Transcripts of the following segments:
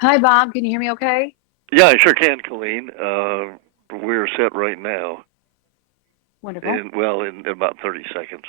Hi, Bob. Can you hear me okay? Yeah, I sure can, Colleen. We're set right now, Wonderful. in about 30 seconds.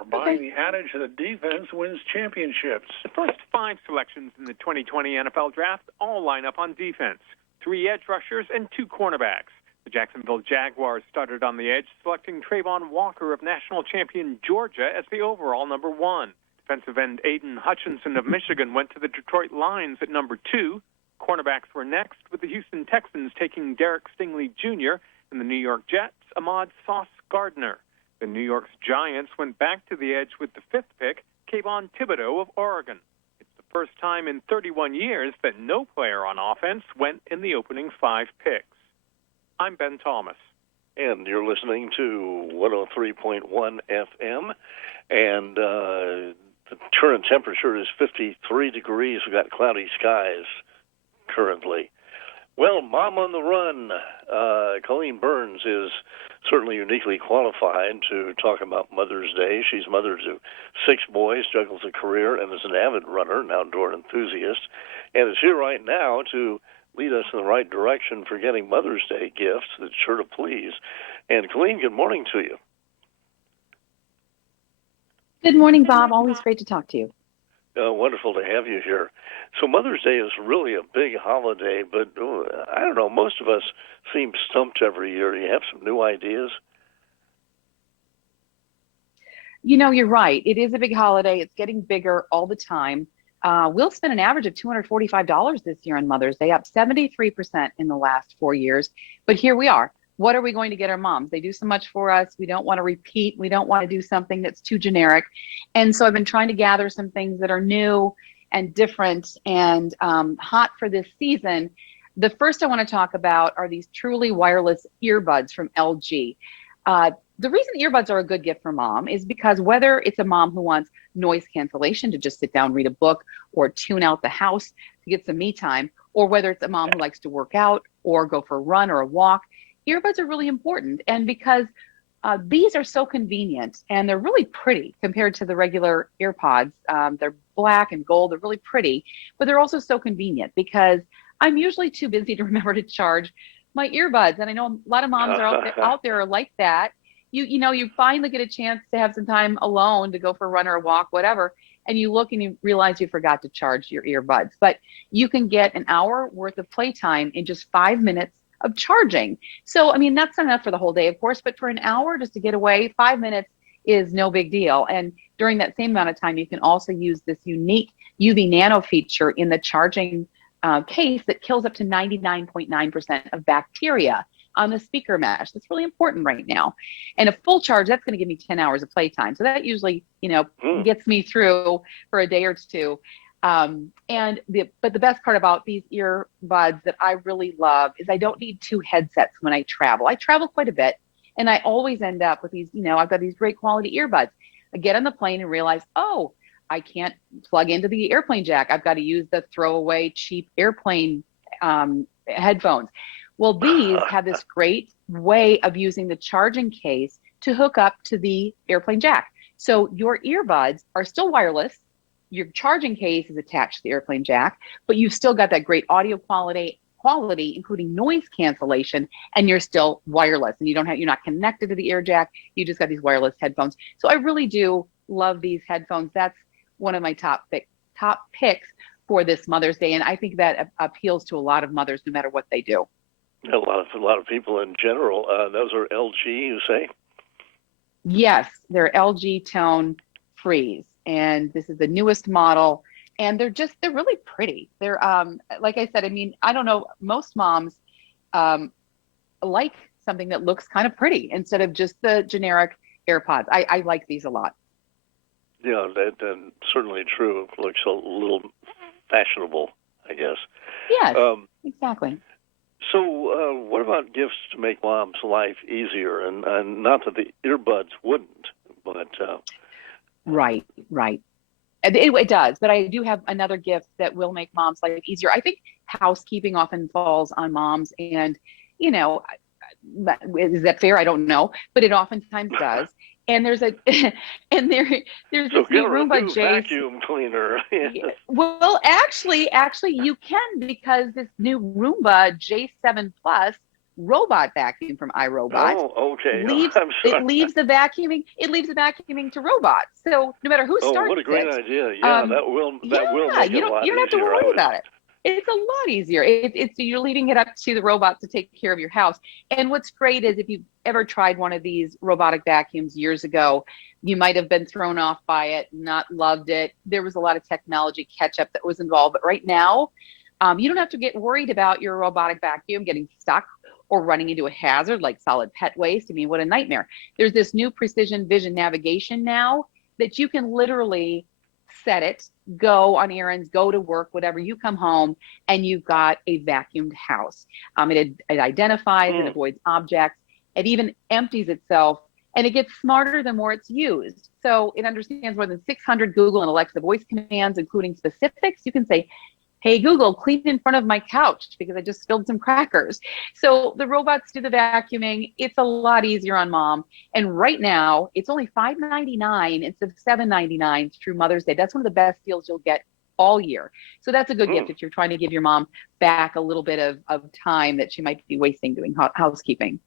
Are buying Okay. the adage that defense wins championships. The first five selections in the 2020 NFL Draft all line up on defense. Three edge rushers and two cornerbacks. The Jacksonville Jaguars started on the edge, selecting Trayvon Walker of national champion Georgia as the overall number one. Defensive end Aiden Hutchinson of Michigan went to the Detroit Lions at number two. Cornerbacks were next, with the Houston Texans taking Derek Stingley Jr. and the New York Jets, Ahmad Sauce Gardner. The New York Giants went back to the edge with the fifth pick, Kayvon Thibodeau of Oregon. It's the first time in 31 years that no player on offense went in the opening five picks. I'm Ben Thomas. And you're listening to 103.1 FM, and the current temperature is 53 degrees. We've got cloudy skies currently. Well, Mom on the Run, Colleen Burns is certainly uniquely qualified to talk about Mother's Day. She's mother to 6 boys, juggles a career, and is an avid runner, an outdoor enthusiast, and is here right now to lead us in the right direction for getting Mother's Day gifts that's sure to please. And Colleen, good morning to you. Good morning, Bob. Always great to talk to you. Wonderful to have you here. So Mother's Day is really a big holiday, but I don't know, most of us seem stumped every year. Do you have some new ideas? You know, you're right. It is a big holiday. It's getting bigger all the time. We'll spend an average of $245 this year on Mother's Day, up 73% in the last 4 years. But here we are. What are we going to get our moms? They do so much for us. We don't want to repeat. We don't want to do something that's too generic. And so I've been trying to gather some things that are new and different and hot for this season. The first I want to talk about are these truly wireless earbuds from LG. The reason earbuds are a good gift for mom is because whether it's a mom who wants noise cancellation to just sit down, read a book, or tune out the house to get some me time, or whether it's a mom who likes to work out or go for a run or a walk, earbuds are really important. And because these are so convenient and they're really pretty compared to the regular AirPods. They're black and gold. They're really pretty, but they're also so convenient because I'm usually too busy to remember to charge my earbuds. And I know a lot of moms are out there are like that. You finally get a chance to have some time alone to go for a run or a walk, whatever, and you look and you realize you forgot to charge your earbuds. But you can get an hour worth of playtime in just 5 minutes of charging. So, I mean, that's not enough for the whole day, of course, but for an hour just to get away, 5 minutes is no big deal. And during that same amount of time, you can also use this unique UV nano feature in the charging case that kills up to 99.9% of bacteria on the speaker mesh. That's really important right now. And a full charge, that's going to give me 10 hours of playtime. So that usually, gets me through for a day or two. But the best part about these earbuds that I really love is I don't need two headsets when I travel. I travel quite a bit and I always end up with these, I've got these great quality earbuds. I get on the plane and realize, oh, I can't plug into the airplane jack. I've got to use the throwaway cheap airplane headphones. Well, these have this great way of using the charging case to hook up to the airplane jack. So your earbuds are still wireless. Your charging case is attached to the airplane jack, but you've still got that great audio quality, including noise cancellation, and you're still wireless. And you're not connected to the air jack. You just got these wireless headphones. So I really do love these headphones. That's one of my top picks for this Mother's Day, and I think that appeals to a lot of mothers, no matter what they do. A lot of people in general. Those are LG, you say? Yes, they're LG Tone Freeze, and this is the newest model. And they're really pretty. They're like I said, I mean, I don't know, most moms like something that looks kind of pretty instead of just the generic AirPods. I like these a lot. Yeah, that's certainly true. It looks a little fashionable, I guess. Yes, exactly. So what about gifts to make mom's life easier? And not that the earbuds wouldn't, but... Right. It does, but I do have another gift that will make mom's life easier. I think housekeeping often falls on moms, and, is that fair? I don't know, but it oftentimes does. and there's a and there's So this new get her a Roomba, new Jace. vacuum cleaner. Yeah, well, actually, you can, because this new Roomba J7 Plus robot vacuum from iRobot Oh, okay. leaves I'm sorry. the vacuuming to robots. So no matter who Oh, starts what a great it, idea! Yeah, that will make you it a don't lot have to easier. worry about it. It's a lot easier. It's you're leaving it up to the robot to take care of your house. And what's great is, if you've ever tried one of these robotic vacuums years ago, you might have been thrown off by it, not loved it. There was a lot of technology catch up that was involved. But right now, you don't have to get worried about your robotic vacuum getting stuck or running into a hazard like solid pet waste. I mean, what a nightmare. There's this new precision vision navigation now that you can literally set it, go on errands, go to work, whatever. You come home and you've got a vacuumed house. It identifies and avoids objects. It even empties itself, and it gets smarter the more it's used. So it understands more than 600 Google and Alexa voice commands, including specifics. You can say, "Hey Google, clean in front of my couch because I just spilled some crackers." So the robots do the vacuuming. It's a lot easier on mom. And right now, it's only $5.99 instead of $7.99 through Mother's Day. That's one of the best deals you'll get all year. So that's a good gift if you're trying to give your mom back a little bit of time that she might be wasting doing housekeeping.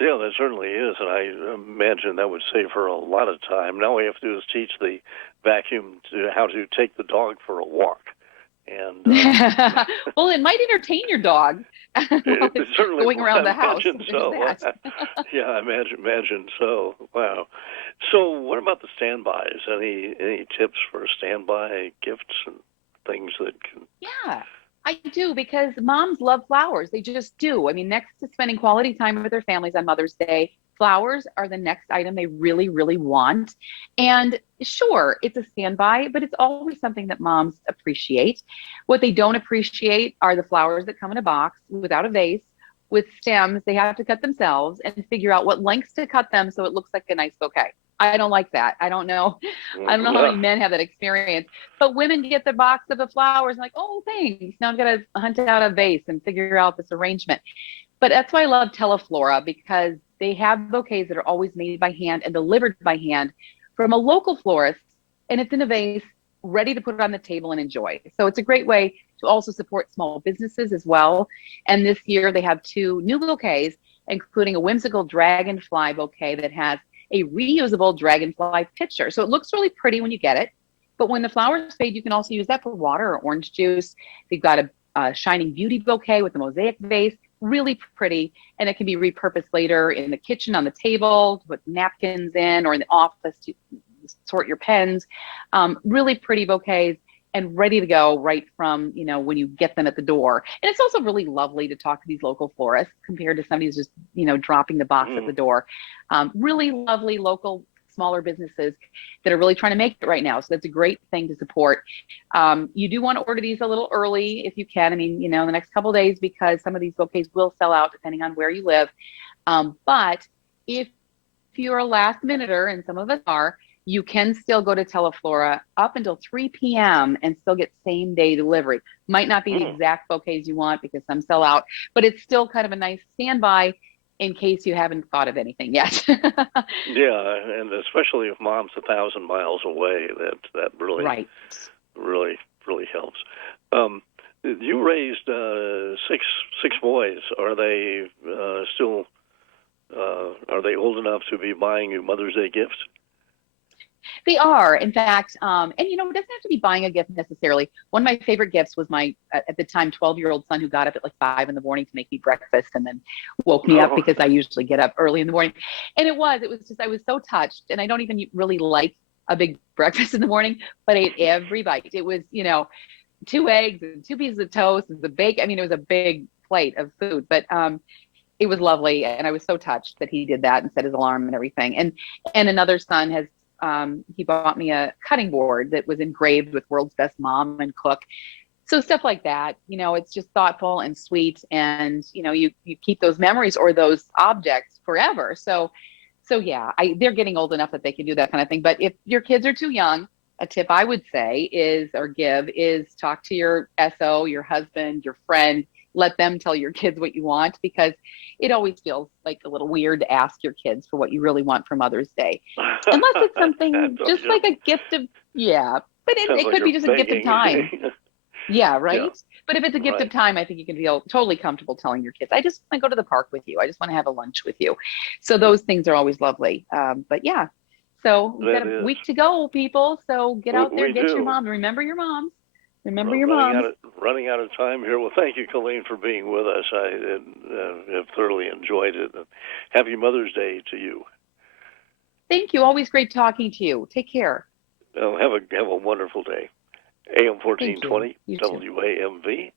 Yeah, that certainly is, and I imagine that would save her a lot of time. Now all we have to do is teach the vacuum how to take the dog for a walk. And well, it might entertain your dog it certainly going around the house. Imagine so. Yeah, I imagine so. Wow. So, what about the standbys? Any tips for standby gifts and things that can? Yeah, I do, because moms love flowers. They just do. I mean, next to spending quality time with their families on Mother's Day, flowers are the next item they really, really want. And sure, it's a standby, but it's always something that moms appreciate. What they don't appreciate are the flowers that come in a box without a vase, with stems they have to cut themselves, and figure out what lengths to cut them so it looks like a nice bouquet. I don't like that. I don't know how many men have that experience. But women get the box of the flowers and like, "Oh, thanks. Now I've got to hunt out a vase and figure out this arrangement." But that's why I love Teleflora, because they have bouquets that are always made by hand and delivered by hand from a local florist, and it's in a vase, ready to put it on the table and enjoy. So it's a great way to also support small businesses as well. And this year they have 2 new bouquets, including a whimsical dragonfly bouquet that has a reusable dragonfly pitcher. So it looks really pretty when you get it, but when the flowers fade, you can also use that for water or orange juice. They've got a shining beauty bouquet with a mosaic vase, really pretty, and it can be repurposed later in the kitchen, on the table, to put napkins in, or in the office to sort your pens. Really pretty bouquets, and ready to go right from, when you get them at the door. And it's also really lovely to talk to these local florists compared to somebody who's just, dropping the box at the door. Really lovely local smaller businesses that are really trying to make it right now. So that's a great thing to support. You do want to order these a little early if you can. I mean, the next couple of days, because some of these bouquets will sell out depending on where you live. But if you're a last minuter, and some of us are, you can still go to Teleflora up until 3 p.m. and still get same day delivery. Might not be the exact bouquets you want because some sell out, but it's still kind of a nice standby in case you haven't thought of anything yet. Yeah, and especially if mom's 1,000 miles away, that really, right. really helps. You raised six boys. Are they still? Are they old enough to be buying you Mother's Day gifts? They are, in fact, and it doesn't have to be buying a gift necessarily. One of my favorite gifts was my, at the time, 12-year-old son, who got up at like 5 in the morning to make me breakfast, and then woke me up because I usually get up early in the morning. And it was just, I was so touched, and I don't even really like a big breakfast in the morning, but I ate every bite. It was, 2 eggs and 2 pieces of toast and the bacon. I mean, it was a big plate of food, but it was lovely, and I was so touched that he did that and set his alarm and everything. And another son has, he bought me a cutting board that was engraved with "World's Best Mom and Cook." So stuff like that, it's just thoughtful and sweet, and you keep those memories or those objects forever. So yeah, they're getting old enough that they can do that kind of thing. But if your kids are too young, a tip I would say is talk to your SO, your husband, your friend. let them tell your kids what you want, because it always feels like a little weird to ask your kids for what you really want for Mother's Day. Unless it's something just like a gift of, yeah, but it could be just a gift of time. Yeah, right? Yeah. But if it's a gift Right. of time, I think you can feel totally comfortable telling your kids, I just want to go to the park with you. I just want to have a lunch with you. So those things are always lovely. But yeah, so we've got That a is. week to go, people. So get out there, We get your do. mom. Remember your moms. Remember We're your moms. running out of time here. Well, thank you, Colleen, for being with us. I have thoroughly enjoyed it. Happy Mother's Day to you. Thank you. Always great talking to you. Take care. Have a wonderful day. AM 1420, You too. WAMV,